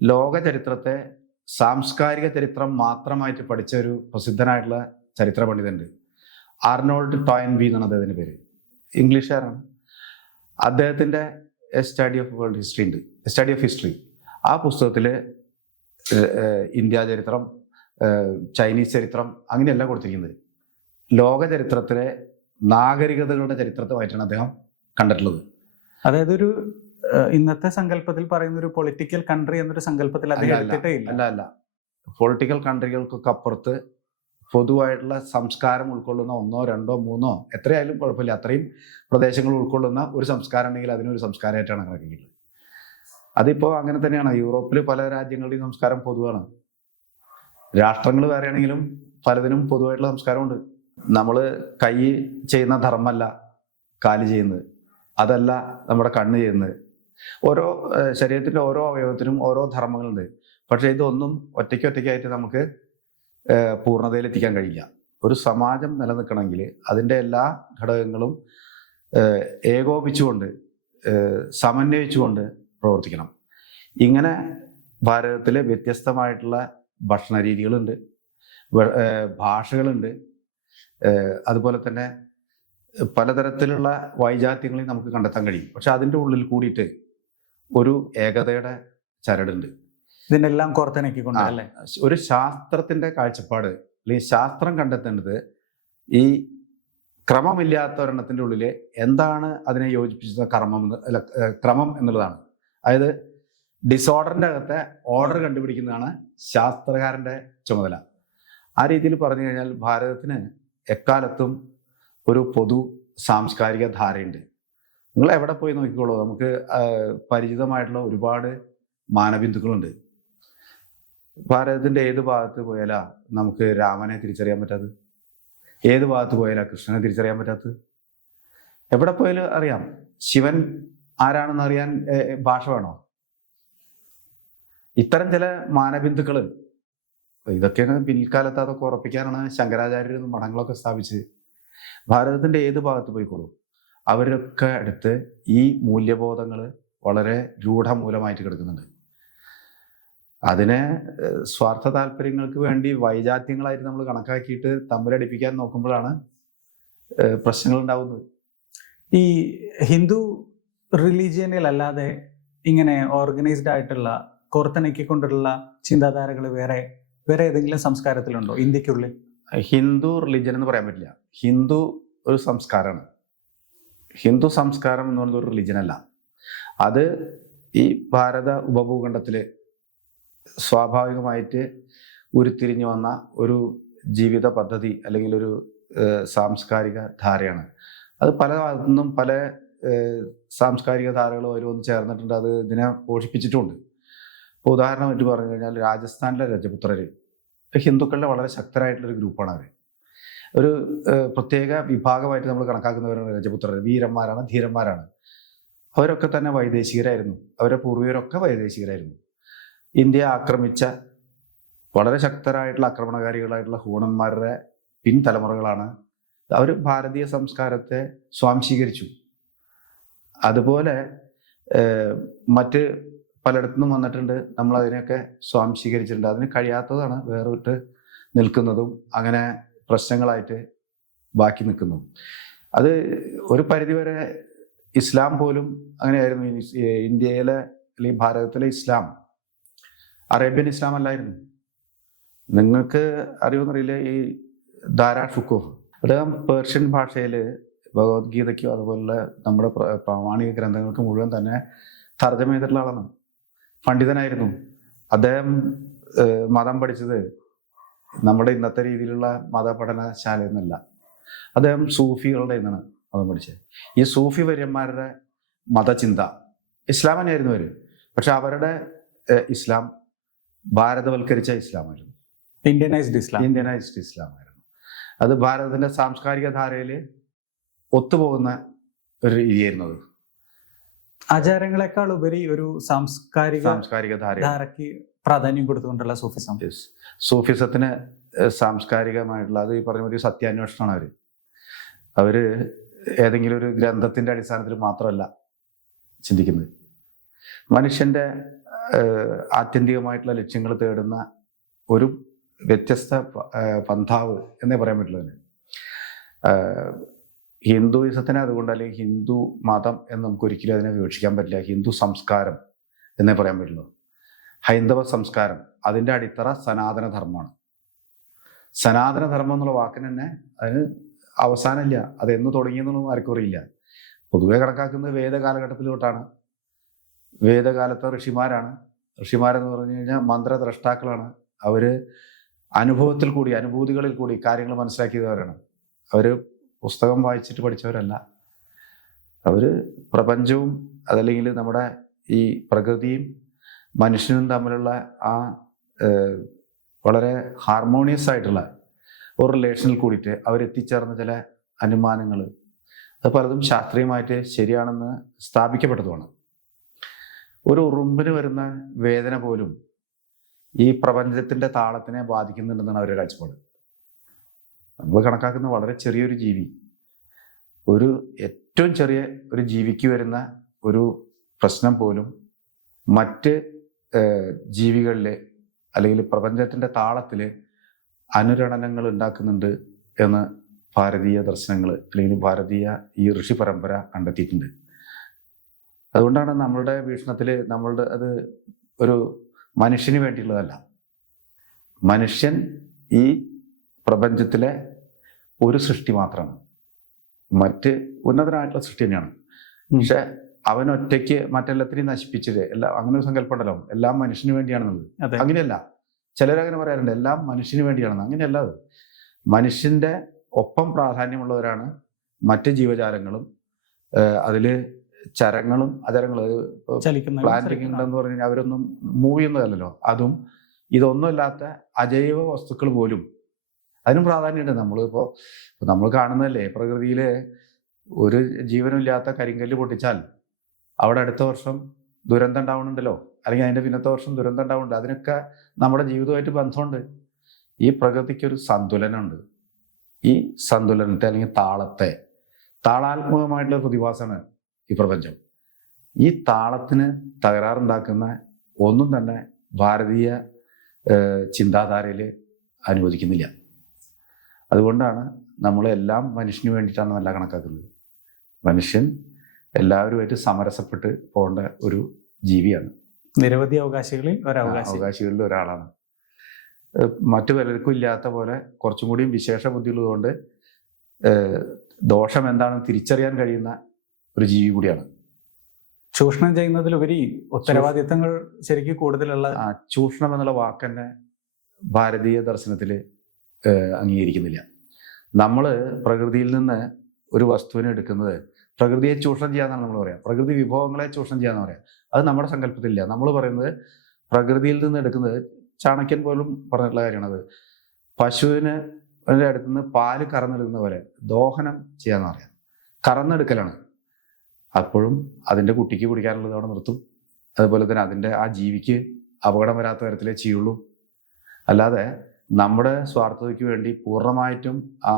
ലോക ചരിത്രത്തെ സാംസ്കാരിക ചരിത്രം മാത്രമായിട്ട് പഠിച്ച ഒരു പ്രസിദ്ധനായിട്ടുള്ള ചരിത്ര പണ്ഡിതനുണ്ട്. ആർണോൾഡ് ടോയൻ ബി എന്നാണ് അദ്ദേഹത്തിന്റെ പേര്. ഇംഗ്ലീഷുകാരാണ്. അദ്ദേഹത്തിന്റെ a study of world history ഉണ്ട്. Study of history. ആ പുസ്തകത്തിൽ ഇന്ത്യ ചരിത്രം ചൈനീസ് ചരിത്രം അങ്ങനെയല്ല കൊടുത്തിരിക്കുന്നത്. ലോക ചരിത്രത്തിലെ നാഗരികതകളുടെ ചരിത്രത്തുമായിട്ടാണ് അദ്ദേഹം കണ്ടിട്ടുള്ളത്. അതായത് ഒരു ഇന്നത്തെ സങ്കല്പത്തിൽ പറയുന്ന ഒരു പൊളിറ്റിക്കൽ കൺട്രി എന്നൊരു സങ്കല്പത്തിൽ അല്ല, അല്ല. പൊളിറ്റിക്കൽ കൺട്രികൾക്കൊക്കെ അപ്പുറത്ത് പൊതുവായിട്ടുള്ള സംസ്കാരം ഉൾക്കൊള്ളുന്ന ഒന്നോ രണ്ടോ മൂന്നോ എത്രയായാലും കുഴപ്പമില്ല. അത്രയും പ്രദേശങ്ങൾ ഉൾക്കൊള്ളുന്ന ഒരു സംസ്കാരം ഉണ്ടെങ്കിൽ അതിനൊരു സംസ്കാരമായിട്ടാണ് കണക്കാക്കിയിട്ടുള്ളത്. അതിപ്പോ അങ്ങനെ തന്നെയാണ്. യൂറോപ്പിൽ പല രാജ്യങ്ങളുടെയും സംസ്കാരം പൊതുവാണ്. രാഷ്ട്രങ്ങൾ വേറെയാണെങ്കിലും പലതിനും പൊതുവായിട്ടുള്ള സംസ്കാരമുണ്ട്. നമ്മൾ കൈ ചെയ്യുന്ന ധർമ്മമല്ല കാൽ ചെയ്യുന്നത്. അതല്ല നമ്മുടെ കണ്ണ് ചെയ്യുന്നത്. ഓരോ ശരീരത്തിന്റെ ഓരോ അവയവത്തിനും ഓരോ ധർമ്മങ്ങളുണ്ട്. പക്ഷേ ഇതൊന്നും ഒറ്റയ്ക്ക് ഒറ്റയ്ക്കായിട്ട് നമുക്ക് പൂർണതയിൽ എത്തിക്കാൻ കഴിയില്ല. ഒരു സമാജം നിലനിൽക്കണമെങ്കിൽ അതിന്റെ എല്ലാ ഘടകങ്ങളും ഏകോപിച്ചുകൊണ്ട് സമന്വയിച്ചുകൊണ്ട് പ്രവർത്തിക്കണം. ഇങ്ങനെ ഭാരതത്തിലെ വ്യത്യസ്തമായിട്ടുള്ള ഭക്ഷണ രീതികളുണ്ട് ഭാഷകളുണ്ട്. അതുപോലെ തന്നെ പലതരത്തിലുള്ള വൈജാത്യങ്ങളെയും നമുക്ക് കണ്ടെത്താൻ കഴിയും. പക്ഷെ അതിന്റെ ഉള്ളിൽ കൂടിയിട്ട് ഒരു ഏകതയുടെ ചരടുണ്ട്. ഇതിനെല്ലാം കോർത്തിണക്കിക്കൊണ്ട്. അല്ലേ? ഒരു ശാസ്ത്രത്തിന്റെ കാഴ്ചപ്പാട് അല്ലെങ്കിൽ ശാസ്ത്രം കണ്ടെത്തേണ്ടത് ഈ ക്രമമില്ലാത്ത ഒരെണ്ണത്തിന്റെ ഉള്ളിൽ എന്താണ് അതിനെ യോജിപ്പിച്ച കർമ്മം അല്ല ക്രമം എന്നുള്ളതാണ്. അതായത് ഡിസോർഡറിന്റെ അകത്തെ ഓർഡർ കണ്ടുപിടിക്കുന്നതാണ് ശാസ്ത്രകാരന്റെ ചുമതല. ആ രീതിയിൽ പറഞ്ഞു കഴിഞ്ഞാൽ ഭാരതത്തിന് എക്കാലത്തും ഒരു പൊതു സാംസ്കാരിക ധാരയുണ്ട്. നിങ്ങൾ എവിടെ പോയി നോക്കിക്കോളൂ. നമുക്ക് പരിചിതമായിട്ടുള്ള ഒരുപാട് മാനബിന്ദുക്കളുണ്ട്. ഭാരതത്തിന്റെ ഏത് ഭാഗത്ത് പോയാലാ നമുക്ക് രാമനെ തിരിച്ചറിയാൻ പറ്റാത്തത്? ഏത് ഭാഗത്ത് പോയാലാ കൃഷ്ണനെ തിരിച്ചറിയാൻ പറ്റാത്തത്? എവിടെ പോയാലും അറിയാം. ശിവൻ ആരാണെന്ന് അറിയാൻ ഭാഷ വേണോ? ഇത്തരം ചില മാനബിന്ദുക്കൾ ഇതൊക്കെയാണ് പിൽക്കാലത്ത് അതൊക്കെ ഉറപ്പിക്കാനാണ് ശങ്കരാചാര്യർ മഠങ്ങളൊക്കെ സ്ഥാപിച്ച് ഭാരതത്തിന്റെ ഏത് ഭാഗത്ത് പോയിക്കോളൂ അവരൊക്കെ അടുത്ത് ഈ മൂല്യബോധങ്ങൾ വളരെ രൂഢമൂലമായിട്ട് കിടക്കുന്നുണ്ട്. അതിനെ സ്വാർത്ഥ താല്പര്യങ്ങൾക്ക് വേണ്ടി വൈജാത്യങ്ങളായിട്ട് നമ്മൾ കണക്കാക്കിയിട്ട് തമ്മിലടിപ്പിക്കാൻ നോക്കുമ്പോഴാണ് പ്രശ്നങ്ങൾ ഉണ്ടാവുന്നത്. ഈ ഹിന്ദു റിലീജിയനിൽ അല്ലാതെ ഇങ്ങനെ ഓർഗനൈസ്ഡ് ആയിട്ടുള്ള കോർത്തിണക്കിക്കൊണ്ടുള്ള ചിന്താധാരകൾ വേറെ വേറെ ഏതെങ്കിലും സംസ്കാരത്തിലുണ്ടോ ഇന്ത്യക്കുള്ളിൽ? ഹിന്ദു റിലിജൻ എന്ന് പറയാൻ പറ്റില്ല. ഹിന്ദു ഒരു സംസ്കാരമാണ് ഹിന്ദു സംസ്കാരം എന്ന് പറയുന്നത് ഒരു റിലിജൻ അല്ല. അത് ഈ ഭാരത ഉപഭൂഖണ്ഡത്തിൽ സ്വാഭാവികമായിട്ട് ഉരുത്തിരിഞ്ഞു വന്ന ഒരു ജീവിത പദ്ധതി അല്ലെങ്കിൽ ഒരു സാംസ്കാരിക ധാരയാണ്. അത് പല ഭാഗത്തു നിന്നും പല സാംസ്കാരിക ധാരകൾ ഓരോന്ന് ചേർന്നിട്ടുണ്ട്. അത് ഇതിനെ പോഷിപ്പിച്ചിട്ടുമുണ്ട് ഇപ്പോൾ ഉദാഹരണമായിട്ട് പറഞ്ഞു കഴിഞ്ഞാൽ രാജസ്ഥാനിലെ രജപുത്രർ ഹിന്ദുക്കളുടെ വളരെ ശക്തരായിട്ടുള്ള ഒരു ഗ്രൂപ്പാണ് അവർ ഒരു പ്രത്യേക വിഭാഗമായിട്ട് നമ്മൾ കണക്കാക്കുന്നവരാണ് രജപുത്രർ വീരന്മാരാണ് ധീരന്മാരാണ്. അവരൊക്കെ തന്നെ വൈദേശികരായിരുന്നു. അവരുടെ പൂർവികരൊക്കെ വൈദേശികരായിരുന്നു. ഇന്ത്യ ആക്രമിച്ച വളരെ ശക്തരായിട്ടുള്ള ആക്രമണകാരികളായിട്ടുള്ള ഹൂണന്മാരുടെ പിൻതലമുറകളാണ്. അവർ ഭാരതീയ സംസ്കാരത്തെ സ്വാംശീകരിച്ചു. അതുപോലെ മറ്റ് പലയിടത്തുനിന്നും വന്നിട്ടുണ്ട്. നമ്മൾ അതിനെയൊക്കെ സ്വാംശീകരിച്ചിട്ടുണ്ട്. അതിന് കഴിയാത്തതാണ് വേറിട്ട് നിൽക്കുന്നതും അങ്ങനെ പ്രശ്നങ്ങളായിട്ട് ബാക്കി നിൽക്കുന്നു അത് ഒരു പരിധിവരെ ഇസ്ലാം പോലും അങ്ങനെയായിരുന്നു. ഇനി- ഇന്ത്യയിലെ അല്ലെങ്കിൽ ഭാരതത്തിലെ ഇസ്ലാം അറേബ്യൻ ഇസ്ലാം അല്ലായിരുന്നു. നിങ്ങൾക്ക് അറിയുമെന്നറിയില്ല ഈ ദാരാ ഫുക്കോ. അദ്ദേഹം പേർഷ്യൻ ഭാഷയിൽ ഭഗവത്ഗീതയ്ക്കോ അതുപോലുള്ള നമ്മുടെ പ്ര- പ്രാമാണിക ഗ്രന്ഥങ്ങൾക്ക് മുഴുവൻ തന്നെ തർജമ ചെയ്തിട്ടുള്ള ആളാണ്. പണ്ഡിതനായിരുന്നു. അദ്ദേഹം മതം പഠിച്ചത് നമ്മുടെ ഇന്നത്തെ രീതിയിലുള്ള മതപഠനശാല എന്നല്ല അദ്ദേഹം സൂഫികളുടെ നിന്നാണ് മതം പഠിച്ചത്. ഈ സൂഫി വര്യന്മാരുടെ മതചിന്ത ഇസ്ലാം തന്നെയായിരുന്നു അവർ. പക്ഷെ അവരുടെ ഇസ്ലാം ഭാരതവൽക്കരിച്ച ഇസ്ലാമായിരുന്നു. ഇന്ത്യനൈസ്ഡ് ഇസ്ലാം. ഇന്ത്യനൈസ്ഡ് ഇസ്ലാമായിരുന്നു. അത് ഭാരതത്തിന്റെ സാംസ്കാരിക ധാരയിൽ ഒത്തുപോകുന്ന ഒരു രീതിയായിരുന്നു അത്. ആചാരങ്ങളെക്കാൾ ഉപരി ഒരു സാംസ്കാരിക സാംസ്കാരിക ധാരക്ക് ധാരയ്ക്ക് പ്രാധാന്യം കൊടുത്തുകൊണ്ടുള്ള സൂഫിസം. സൂഫിസത്തിന് സാംസ്കാരികമായിട്ടുള്ള അത് ഈ പറഞ്ഞ ഒരു സത്യാന്വേഷണമാണ് അവർ. അവർ ഏതെങ്കിലും ഒരു ഗ്രന്ഥത്തിന്റെ അടിസ്ഥാനത്തിൽ മാത്രമല്ല ചിന്തിക്കുന്നത്. മനുഷ്യന്റെ ആത്യന്തികമായിട്ടുള്ള ലക്ഷ്യങ്ങൾ തേടുന്ന ഒരു വ്യത്യസ്ത പന്ഥാവ് എന്നേ പറയാൻ പറ്റുള്ളൂ ഹിന്ദുയിസത്തിനെ അതുകൊണ്ട് അല്ലെങ്കിൽ ഹിന്ദു മതം എന്ന് നമുക്ക് ഒരിക്കലും അതിനെ വിവക്ഷിക്കാൻ പറ്റില്ല. ഹിന്ദു സംസ്കാരം എന്നേ പറയാൻ പറ്റുള്ളൂ. ഹൈന്ദവ സംസ്കാരം അതിന്റെ അടിത്തറ സനാതനധർമ്മമാണ്. സനാതനധർമ്മം സനാതന ധർമ്മം എന്നുള്ള വാക്കിന് തന്നെ അതിന് അവസാനമില്ല. അത് എന്ന് തുടങ്ങിയെന്നൊന്നും ആർക്കും അറിയില്ല. പൊതുവെ കണക്കാക്കുന്നത് വേദകാലഘട്ടത്തിലോട്ടാണ്. വേദകാലത്തെ ഋഷിമാരാണ്. ഋഷിമാരെന്ന് പറഞ്ഞു കഴിഞ്ഞാൽ മന്ത്രദ്രഷ്ടാക്കളാണ്. അവർ അനുഭവത്തിൽ കൂടി അനുഭൂതികളിൽ കൂടി കാര്യങ്ങൾ മനസ്സിലാക്കിയവരാണ്. അവർ പുസ്തകം വായിച്ചിട്ട് പഠിച്ചവരല്ല. അവർ പ്രപഞ്ചവും അതല്ലെങ്കിൽ നമ്മുടെ ഈ പ്രകൃതിയും മനുഷ്യനും തമ്മിലുള്ള ആ വളരെ ഹാർമോണിയസ് ആയിട്ടുള്ള ഒരു റിലേഷനിൽ കൂടിയിട്ട് അവരെത്തിച്ചേർന്ന ചില അനുമാനങ്ങൾ അത് പലതും ശാസ്ത്രീയമായിട്ട് ശരിയാണെന്ന് സ്ഥാപിക്കപ്പെട്ടതുമാണ്. ഒരു ഉറുമ്പിന് വരുന്ന വേദന പോലും ഈ പ്രപഞ്ചത്തിന്റെ താളത്തിനെ ബാധിക്കുന്നുണ്ടെന്നാണ് അവരുടെ കാഴ്ചപ്പാട്. നമ്മൾ കണക്കാക്കുന്ന വളരെ ചെറിയൊരു ജീവി. ഒരു ഏറ്റവും ചെറിയ ഒരു ജീവിക്ക് വരുന്ന ഒരു പ്രശ്നം പോലും മറ്റ് ജീവികളിലെ അല്ലെങ്കിൽ പ്രപഞ്ചത്തിന്റെ താളത്തിൽ അനുരണനങ്ങൾ ഉണ്ടാക്കുന്നുണ്ട് എന്ന് ഭാരതീയ ദർശനങ്ങൾ അല്ലെങ്കിൽ ഭാരതീയ ഈ ഋഷി പരമ്പര കണ്ടെത്തിയിട്ടുണ്ട്. അതുകൊണ്ടാണ് നമ്മളുടെ വീക്ഷണത്തിൽ നമ്മളുടെ അത് ഒരു മനുഷ്യന് വേണ്ടിയുള്ളതല്ല. മനുഷ്യൻ ഈ പ്രപഞ്ചത്തിലെ ഒരു സൃഷ്ടി മാത്രമാണ് മറ്റ് ഉന്നതനായിട്ടുള്ള സൃഷ്ടി തന്നെയാണ്. പക്ഷെ അവൻ ഒറ്റയ്ക്ക് മറ്റെല്ലാത്തിനെയും നശിപ്പിച്ചിട്ട് എല്ലാ അങ്ങനെ ഒരു സങ്കല്പം ഉണ്ടല്ലോ എല്ലാം മനുഷ്യന് വേണ്ടിയാണെന്നുള്ളത്. അങ്ങനെയല്ല. ചിലരങ്ങനെ പറയാറുണ്ട് എല്ലാം മനുഷ്യന് വേണ്ടിയാണെന്ന്. അങ്ങനെയല്ല അത്. മനുഷ്യന്റെ ഒപ്പം പ്രാധാന്യമുള്ളവരാണ് മറ്റ് ജീവജാലങ്ങളും അതിൽ ചരങ്ങളും അചരങ്ങളും. പ്ലാന്റിംഗ് ഉണ്ടെന്ന് പറഞ്ഞു കഴിഞ്ഞാൽ അവരൊന്നും മൂവ് ചെയ്യുന്നതല്ലല്ലോ. അതും ഇതൊന്നുമില്ലാത്ത അജൈവ വസ്തുക്കൾ പോലും അതിനും പ്രാധാന്യമുണ്ട്. നമ്മളിപ്പോ നമ്മൾ കാണുന്നതല്ലേ പ്രകൃതിയിൽ ഒരു ജീവനുമില്ലാത്ത കരിങ്കല്ല് പൊട്ടിച്ചാൽ അവിടെ അടുത്ത വർഷം ദുരന്തം ഉണ്ടാവുന്നുണ്ടല്ലോ. അല്ലെങ്കിൽ അതിന്റെ പിന്നത്തെ വർഷം ദുരന്തം ഉണ്ടാവുന്നുണ്ട്. അതിനൊക്കെ നമ്മുടെ ജീവിതമായിട്ട് ബന്ധമുണ്ട്. ഈ പ്രകൃതിക്കൊരു സന്തുലനമുണ്ട്. ഈ സന്തുലനത്തെ അല്ലെങ്കിൽ താളത്തെ താളാത്മകമായിട്ടുള്ള പ്രതിഭാസമാണ് ഈ പ്രപഞ്ചം. ഈ താളത്തിന് തകരാറുണ്ടാക്കുന്ന ഒന്നും തന്നെ ഭാരതീയ ചിന്താധാരയിൽ അനുവദിക്കുന്നില്ല. അതുകൊണ്ടാണ് നമ്മളെല്ലാം മനുഷ്യന് വേണ്ടിയിട്ടാണ് നല്ല കണക്കാക്കുന്നത്. മനുഷ്യൻ എല്ലാവരുമായിട്ട് സമരസപ്പെട്ട് പോകേണ്ട ഒരു ജീവിയാണ്. നിരവധി അവകാശികളിൽ അവകാശികളിൽ ഒരാളാണ്. മറ്റു പലർക്കും ഇല്ലാത്ത പോലെ കുറച്ചും കൂടിയും വിശേഷ ബുദ്ധിയുള്ളതുകൊണ്ട് ദോഷം എന്താണെന്ന് തിരിച്ചറിയാൻ കഴിയുന്ന ഒരു ജീവി കൂടിയാണ്. ചൂഷണം ചെയ്യുന്നതിലുപരി ഉത്തരവാദിത്തങ്ങൾ ശരിക്കും കൂടുതലുള്ള ചൂഷണം എന്നുള്ള വാക്ക് തന്നെ ഭാരതീയ ദർശനത്തിൽ അംഗീകരിക്കുന്നില്ല. നമ്മൾ പ്രകൃതിയിൽ നിന്ന് ഒരു വസ്തുവിനെ എടുക്കുന്നത് പ്രകൃതിയെ ചൂഷണം ചെയ്യാന്നാണ് നമ്മൾ പറയാം. പ്രകൃതി വിഭവങ്ങളെ ചൂഷണം ചെയ്യാന്ന് പറയാം. അത് നമ്മുടെ സങ്കല്പത്തിലില്ല. നമ്മൾ പറയുന്നത് പ്രകൃതിയിൽ നിന്ന് എടുക്കുന്നത് ചാണക്യൻ പോലും പറഞ്ഞിട്ടുള്ള കാര്യമാണത്. പശുവിന് അടുത്ത് നിന്ന് പാൽ കറന്നെടുക്കുന്ന പോലെ ദോഹനം ചെയ്യാന്ന് പറയാം. കറന്നെടുക്കലാണ്. അപ്പോഴും അതിന്റെ കുട്ടിക്ക് കുടിക്കാനുള്ളത് അവിടെ നിർത്തും. അതുപോലെ തന്നെ അതിന്റെ ആ ജീവിക്ക് അപകടം വരാത്ത തരത്തിലേ ചെയ്യുള്ളൂ. അല്ലാതെ നമ്മുടെ സ്വാർത്ഥതയ്ക്ക് വേണ്ടി പൂർണമായിട്ടും ആ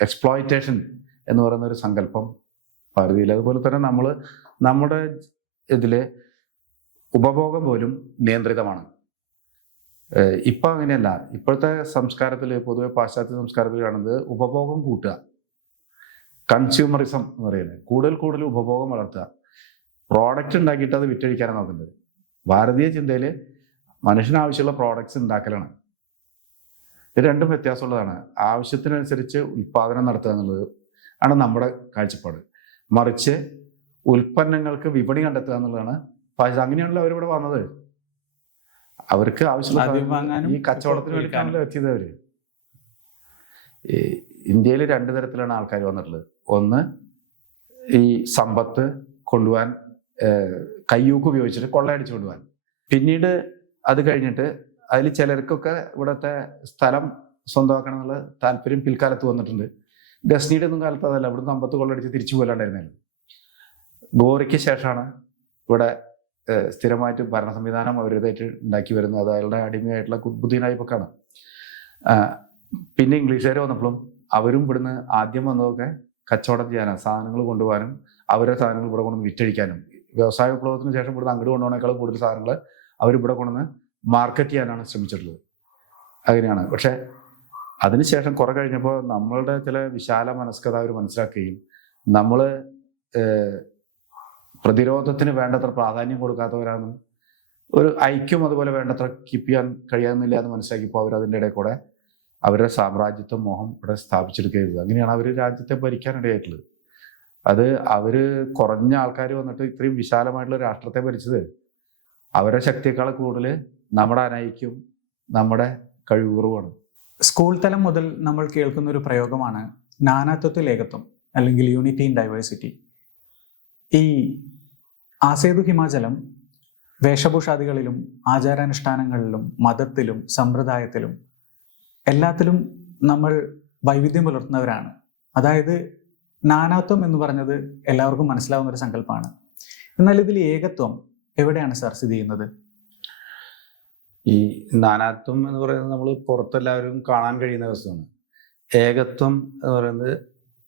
എക്സ്പ്ലോയിറ്റേഷൻ എന്ന് പറയുന്ന ഒരു സങ്കല്പം പരിധിയിൽ അതുപോലെ തന്നെ നമ്മൾ നമ്മുടെ ഇതിലെ ഉപഭോഗം പോലും നിയന്ത്രിതമാണ്. ഇപ്പൊ അങ്ങനെയല്ല. ഇപ്പോഴത്തെ സംസ്കാരത്തിൽ പൊതുവെ പാശ്ചാത്യ സംസ്കാരത്തിൽ കാണുന്നത് ഉപഭോഗം കൂട്ടുക. കൺസ്യൂമറിസം എന്ന് പറയുന്നത്. കൂടുതൽ കൂടുതൽ ഉപഭോഗം വളർത്തുക. പ്രോഡക്റ്റ് ഉണ്ടാക്കിയിട്ട് അത് വിറ്റഴിക്കാനാണ് നോക്കുന്നത്. ഭാരതീയ ചിന്തയിൽ മനുഷ്യന് ആവശ്യമുള്ള പ്രോഡക്ട്സ് ഉണ്ടാക്കലാണ്. ഇത് രണ്ടും വ്യത്യാസമുള്ളതാണ്. ആവശ്യത്തിനനുസരിച്ച് ഉൽപാദനം നടത്തുക എന്നുള്ളത് ആണ് നമ്മുടെ കാഴ്ചപ്പാട്. മറിച്ച് ഉൽപ്പന്നങ്ങൾക്ക് വിപണി കണ്ടെത്തുക എന്നുള്ളതാണ്. പക്ഷെ അങ്ങനെയാണല്ലോ അവരിവിടെ വന്നത്. അവർക്ക് ആവശ്യമുള്ള ഈ കച്ചവടത്തിന് വേണ്ടിയിട്ടാണല്ലോ എത്തിയത് അവർ. ഇന്ത്യയിൽ രണ്ട് തരത്തിലാണ് ആൾക്കാർ വന്നിട്ടുള്ളത്. ഒന്ന് ഈ സമ്പത്ത് കൊണ്ടുപോകാൻ കയ്യൂക്ക് ഉപയോഗിച്ചിട്ട് കൊള്ളയടിച്ചു കൊണ്ടുപോകാൻ പിന്നീട് അത് കഴിഞ്ഞിട്ട് അതിൽ ചിലർക്കൊക്കെ ഇവിടുത്തെ സ്ഥലം സ്വന്തമാക്കണം എന്നുള്ള താല്പര്യം പിൽക്കാലത്ത് വന്നിട്ടുണ്ട്. ഗസ്നിയുടെ ഒന്നും കാലത്ത് അതല്ല. ഇവിടെ അമ്പത്ത് കൊള്ളടിച്ച് തിരിച്ചു പോലാണ്ടായിരുന്നില്ല ഗോറിക്ക് ശേഷമാണ് ഇവിടെ സ്ഥിരമായിട്ട് ഭരണ സംവിധാനം അവരുടേതായിട്ട് ഉണ്ടാക്കി വരുന്നത്. അത് അയാളുടെ അടിമയായിട്ടുള്ള ഐബക്കാണ് പിന്നെ ഇംഗ്ലീഷുകാർ വന്നപ്പോഴും അവരും ഇവിടുന്ന് ആദ്യം വന്നതൊക്കെ കച്ചവടം ചെയ്യാനാണ് സാധനങ്ങൾ കൊണ്ടുപോകാനും അവരുടെ സാധനങ്ങൾ ഇവിടെ കൊണ്ടുവന്ന് വിറ്റഴിക്കാനും. വ്യവസായ വിപ്ലവത്തിന് ശേഷം ഇവിടുന്ന് അങ്ങോട്ട് കൊണ്ടുപോകണേക്കാൾ കൂടുതൽ സാധനങ്ങൾ അവർ ഇവിടെ കൊണ്ടുവന്ന് മാർക്കറ്റ് ചെയ്യാനാണ് ശ്രമിച്ചിട്ടുള്ളത്. അങ്ങനെയാണ്. പക്ഷെ അതിനുശേഷം കുറെ കഴിഞ്ഞപ്പോൾ നമ്മളുടെ ചില വിശാല മനസ്കത അവർ മനസ്സിലാക്കുകയും നമ്മൾ പ്രതിരോധത്തിന് വേണ്ടത്ര പ്രാധാന്യം കൊടുക്കാത്തവരാണ്. ഒരു ഐക്യം അതുപോലെ വേണ്ടത്ര കീപ്പ് ചെയ്യാൻ കഴിയാമെന്നില്ല എന്ന് മനസ്സിലാക്കിയപ്പോൾ അവർ അതിന്റെ ഇടയിൽ കൂടെ അവരുടെ സാമ്രാജ്യത്വ മോഹം ഇവിടെ സ്ഥാപിച്ചെടുക്കരുത് അങ്ങനെയാണ് അവർ രാജ്യത്തെ ഭരിക്കാനിടയായിട്ടുള്ളത്. അത് അവർ കുറഞ്ഞ ആൾക്കാർ വന്നിട്ട് ഇത്രയും വിശാലമായിട്ടുള്ള രാഷ്ട്രത്തെ ഭരിച്ചത് അവരുടെ ശക്തിയേക്കാൾ കൂടുതൽ നമ്മുടെ അനൈക്യം നമ്മുടെ കഴിവുറവാണ് സ്കൂൾ തലം മുതൽ നമ്മൾ കേൾക്കുന്ന ഒരു പ്രയോഗമാണ് നാനാത്വത്തിൽ ഏകത്വം അല്ലെങ്കിൽ യൂണിറ്റി ഇൻ ഡൈവേഴ്സിറ്റി ഈ ആസേതു ഹിമാചലം വേഷഭൂഷാദികളിലും ആചാരാനുഷ്ഠാനങ്ങളിലും മതത്തിലും സമ്പ്രദായത്തിലും എല്ലാത്തിലും നമ്മൾ വൈവിധ്യം പുലർത്തുന്നവരാണ്. അതായത് നാനാത്വം എന്ന് പറഞ്ഞത് എല്ലാവർക്കും മനസ്സിലാവുന്ന ഒരു സങ്കല്പമാണ്. എന്നാൽ ഇതിൽ ഏകത്വം എവിടെയാണ് സർ സ്ഥിതി ചെയ്യുന്നത്? ഈ നാനാത്വം എന്ന് പറയുന്നത് നമ്മൾ പുറത്തെല്ലാവരും കാണാൻ കഴിയുന്ന വസ്തുവാണ് ഏകത്വം എന്ന് പറയുന്നത്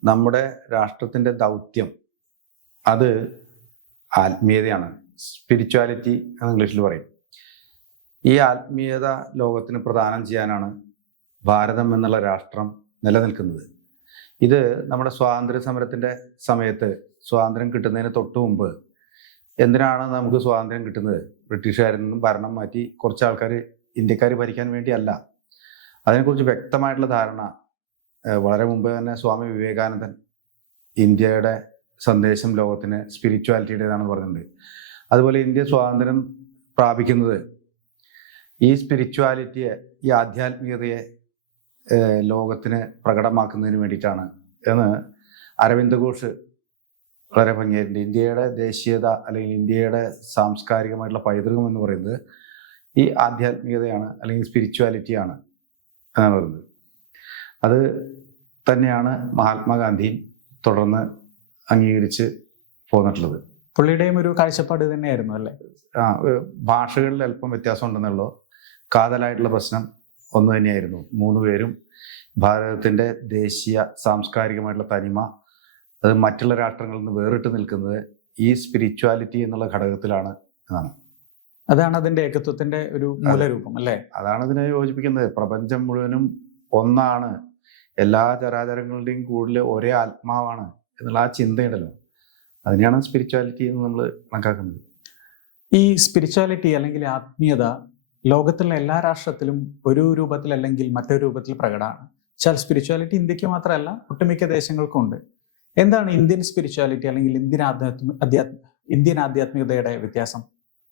നമ്മുടെ രാഷ്ട്രത്തിന്റെ ദൗത്യം. അത് ആത്മീയതയാണ്. സ്പിരിച്വാലിറ്റി എന്ന് ഇംഗ്ലീഷിൽ പറയും. ഈ ആത്മീയത ലോകത്തിന് പ്രദാനം ചെയ്യാനാണ് ഭാരതം എന്നുള്ള രാഷ്ട്രം നിലനിൽക്കുന്നത്. ഇത് നമ്മുടെ സ്വാതന്ത്ര്യ സമരത്തിന്റെ സമയത്ത് സ്വാതന്ത്ര്യം കിട്ടുന്നതിന് തൊട്ടു മുമ്പ് എന്തിനാണ് നമുക്ക് സ്വാതന്ത്ര്യം കിട്ടുന്നത്? ബ്രിട്ടീഷുകാരിൽ നിന്നും ഭരണം മാറ്റി കുറച്ച് ആൾക്കാർ ഇന്ത്യക്കാർ ഭരിക്കാൻ വേണ്ടിയല്ല. അതിനെക്കുറിച്ച് വ്യക്തമായിട്ടുള്ള ധാരണ വളരെ മുമ്പ് തന്നെ സ്വാമി വിവേകാനന്ദൻ ഇന്ത്യയുടെ സന്ദേശം ലോകത്തിന് സ്പിരിച്വാലിറ്റിയുടേതാണെന്ന് പറഞ്ഞിട്ടുണ്ട്. അതുപോലെ ഇന്ത്യ സ്വാതന്ത്ര്യം പ്രാപിക്കുന്നത് ഈ സ്പിരിച്വാലിറ്റിയെ ഈ ആധ്യാത്മികതയെ ലോകത്തിന് പ്രകടമാക്കുന്നതിന് വേണ്ടിയിട്ടാണ് എന്ന് അരവിന്ദ് ഘോഷ് വളരെ ഭംഗിയായിട്ടുണ്ട്. ഇന്ത്യയുടെ ദേശീയത അല്ലെങ്കിൽ ഇന്ത്യയുടെ സാംസ്കാരികമായിട്ടുള്ള പൈതൃകം എന്ന് പറയുന്നത് ഈ ആധ്യാത്മികതയാണ് അല്ലെങ്കിൽ സ്പിരിച്വാലിറ്റിയാണ് എന്നാണ് പറയുന്നത്. അത് തന്നെയാണ് മഹാത്മാഗാന്ധി തുടർന്ന് അംഗീകരിച്ച് പോന്നിട്ടുള്ളത്. പുള്ളിയുടെയും ഒരു കാഴ്ചപ്പാട് തന്നെയായിരുന്നു അല്ലേ? ആ ഭാഷകളിൽ അല്പം വ്യത്യാസം ഉണ്ടെന്നുള്ളൂ. കാതലായിട്ടുള്ള പ്രശ്നം ഒന്ന് തന്നെയായിരുന്നു. മൂന്ന് പേരും ഭാരതത്തിന്റെ ദേശീയ സാംസ്കാരികമായിട്ടുള്ള തനിമ അത് മറ്റുള്ള രാഷ്ട്രങ്ങളിൽ നിന്ന് വേറിട്ട് നിൽക്കുന്നത് ഈ സ്പിരിച്വാലിറ്റി എന്നുള്ള ഘടകത്തിലാണ് എന്നാണ്. അതാണ് അതിന്റെ ഏകത്വത്തിന്റെ ഒരു മൂലരൂപം അല്ലേ? അതാണ് ഇതിനെ യോജിപ്പിക്കുന്നത്. പ്രപഞ്ചം മുഴുവനും ഒന്നാണ്. എല്ലാ ചരാചരങ്ങളുടെയും കൂടുതൽ ഒരേ ആത്മാവാണ് എന്നുള്ള ആ ചിന്തയുണ്ടല്ലോ. അതിനെയാണ് സ്പിരിച്വാലിറ്റി എന്ന് നമ്മൾ കണക്കാക്കുന്നത്. ഈ സ്പിരിച്വാലിറ്റി അല്ലെങ്കിൽ ആത്മീയത ലോകത്തിലെ എല്ലാ രാഷ്ട്രത്തിലും ഒരു രൂപത്തിൽ അല്ലെങ്കിൽ മറ്റൊരു രൂപത്തിൽ പ്രകടമാണ്. വെച്ചാൽ സ്പിരിച്വാലിറ്റി ഇന്ത്യയ്ക്ക് മാത്രമല്ല ഒട്ടുമിക്ക ദേശങ്ങൾക്കും ഉണ്ട്. എന്താണ് ഇന്ത്യൻ സ്പിരിച്വാലിറ്റി അല്ലെങ്കിൽ ഇന്ത്യൻ ആധ്യാത്മ അധ്യാത്മ ഇന്ത്യൻ ആധ്യാത്മികതയുടെ വ്യത്യാസം?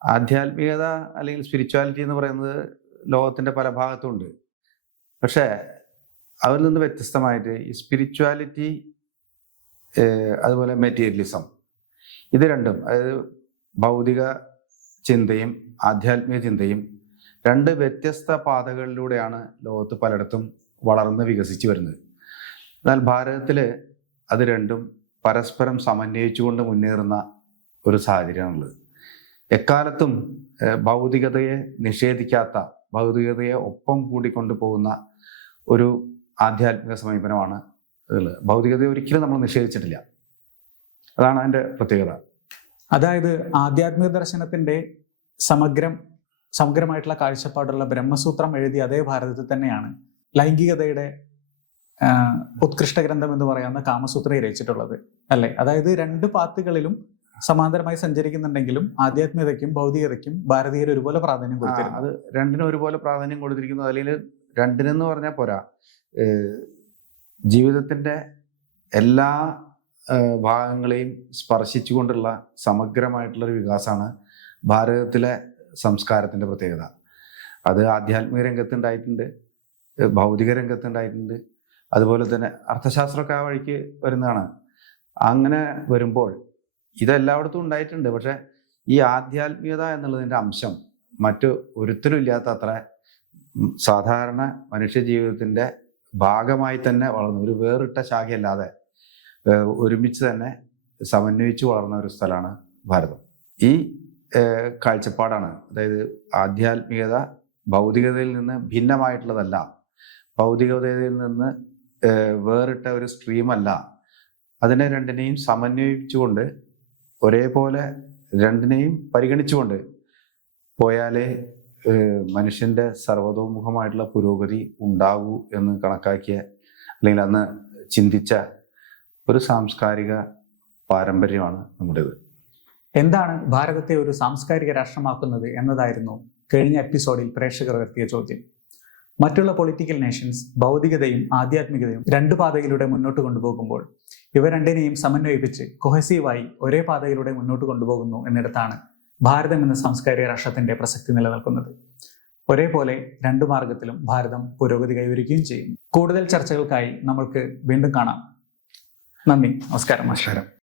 ആധ്യാത്മികത അല്ലെങ്കിൽ സ്പിരിച്വാലിറ്റി എന്ന് പറയുന്നത് ലോകത്തിന്റെ പല ഭാഗത്തുണ്ട്. പക്ഷേ അവരിൽ നിന്ന് വ്യത്യസ്തമായിട്ട് ഈ സ്പിരിച്വാലിറ്റി അതുപോലെ മെറ്റീരിയലിസം ഇത് രണ്ടും അതായത് ഭൗതിക ചിന്തയും ആധ്യാത്മിക ചിന്തയും രണ്ട് വ്യത്യസ്ത പാതകളിലൂടെയാണ് ലോകത്ത് പലയിടത്തും വളർന്ന് വികസിച്ച് വരുന്നത്. എന്നാൽ ഭാരതത്തിൽ അത് രണ്ടും പരസ്പരം സമന്വയിച്ചുകൊണ്ട് മുന്നേറുന്ന ഒരു സാഹചര്യമാണുള്ളത്. എക്കാലത്തും ഭൗതികതയെ നിഷേധിക്കാത്ത ഭൗതികതയെ ഒപ്പം കൂടിക്കൊണ്ടു പോകുന്ന ഒരു ആധ്യാത്മിക സമീപനമാണ് ഉള്ളത്. ഭൗതികതയെ ഒരിക്കലും നമ്മൾ നിഷേധിച്ചിട്ടില്ല. അതാണ് അതിന്റെ പ്രത്യേകത. അതായത് ആധ്യാത്മിക ദർശനത്തിന്റെ സമഗ്രം സമഗ്രമായിട്ടുള്ള കാഴ്ചപ്പാടുള്ള ബ്രഹ്മസൂത്രം എഴുതിയ അതേ ഭാരതത്തിൽ തന്നെയാണ് ലൈംഗികതയുടെ ഉത്കൃഷ്ട ഗ്രന്ഥം എന്ന് പറയാവുന്ന കാമസൂത്രയെ രചിച്ചിട്ടുള്ളത്. അല്ലെ? അതായത് രണ്ട് പാത്തുകളിലും സമാന്തരമായി സഞ്ചരിക്കുന്നുണ്ടെങ്കിലും ആധ്യാത്മികതയ്ക്കും ഭൗതികതയ്ക്കും ഭാരതീയർ ഒരുപോലെ പ്രാധാന്യം കൊടുത്തിരുന്നു. അത് രണ്ടിനും ഒരുപോലെ പ്രാധാന്യം കൊടുത്തിരിക്കുന്നു. അല്ലെങ്കിൽ രണ്ടിനെന്ന് പറഞ്ഞാൽ പോരാ. ജീവിതത്തിന്റെ ജീവിതത്തിന്റെ എല്ലാ ഭാഗങ്ങളെയും സ്പർശിച്ചുകൊണ്ടുള്ള സമഗ്രമായിട്ടുള്ള ഒരു വികാസമാണ് ഭാരതത്തിലെ സംസ്കാരത്തിന്റെ പ്രത്യേകത. അത് ആധ്യാത്മിക രംഗത്തുണ്ടായിട്ടുണ്ട് ഭൗതിക രംഗത്തുണ്ടായിട്ടുണ്ട് അതുപോലെ തന്നെ അർത്ഥശാസ്ത്രമൊക്കെ ആ വഴിക്ക് വരുന്നതാണ്. അങ്ങനെ വരുമ്പോൾ ഇതെല്ലായിടത്തും ഉണ്ടായിട്ടുണ്ട്. പക്ഷെ ഈ ആധ്യാത്മികത എന്നുള്ളതിന്റെ അംശം മറ്റു ഒരുത്തരും ഇല്ലാത്ത അത്ര സാധാരണ മനുഷ്യ ജീവിതത്തിന്റെ ഭാഗമായി തന്നെ വളർന്നു. ഒരു വേറിട്ട ശാഖയല്ലാതെ ഒരുമിച്ച് തന്നെ സമന്വയിച്ച് വളർന്ന ഒരു സ്ഥലമാണ് ഭാരതം. ഈ കാഴ്ചപ്പാടാണ് അതായത് ആധ്യാത്മികത ഭൗതികതയിൽ നിന്ന് ഭിന്നമായിട്ടുള്ളതല്ല ഭൗതികതയിൽ നിന്ന് വേറിട്ട ഒരു സ്ട്രീമല്ല അതിനെ രണ്ടിനെയും സമന്വയിപ്പിച്ചുകൊണ്ട് ഒരേപോലെ രണ്ടിനെയും പരിഗണിച്ചുകൊണ്ട് പോയാലേ മനുഷ്യന്റെ സർവതോമുഖമായിട്ടുള്ള പുരോഗതി ഉണ്ടാകൂ എന്ന് കണക്കാക്കിയ അല്ലെങ്കിൽ അന്ന് ചിന്തിച്ച ഒരു സാംസ്കാരിക പാരമ്പര്യമാണ് നമ്മുടേത്. എന്താണ് ഭാരതത്തെ ഒരു സാംസ്കാരിക രാഷ്ട്രമാക്കുന്നത് എന്നതായിരുന്നു കഴിഞ്ഞ എപ്പിസോഡിൽ പ്രേക്ഷകർ എത്തിയ ചോദ്യം. മറ്റുള്ള പൊളിറ്റിക്കൽ നേഷൻസ് ഭൗതികതയും ആധ്യാത്മികതയും രണ്ടു പാതയിലൂടെ മുന്നോട്ട് കൊണ്ടുപോകുമ്പോൾ ഇവ രണ്ടിനെയും സമന്വയിപ്പിച്ച് കൊഹസീവായി ഒരേ പാതയിലൂടെ മുന്നോട്ട് കൊണ്ടുപോകുന്നു എന്നിടത്താണ് ഭാരതം എന്ന സാംസ്കാരിക രാഷ്ട്രത്തിന്റെ പ്രസക്തി നിലനിൽക്കുന്നത്. ഒരേപോലെ രണ്ടു മാർഗത്തിലും ഭാരതം പുരോഗതി കൈവരിക്കുകയും ചെയ്യും കൂടുതൽ ചർച്ചകൾക്കായി നമ്മൾക്ക് വീണ്ടും കാണാം. നന്ദി. നമസ്കാരം. നമസ്കാരം.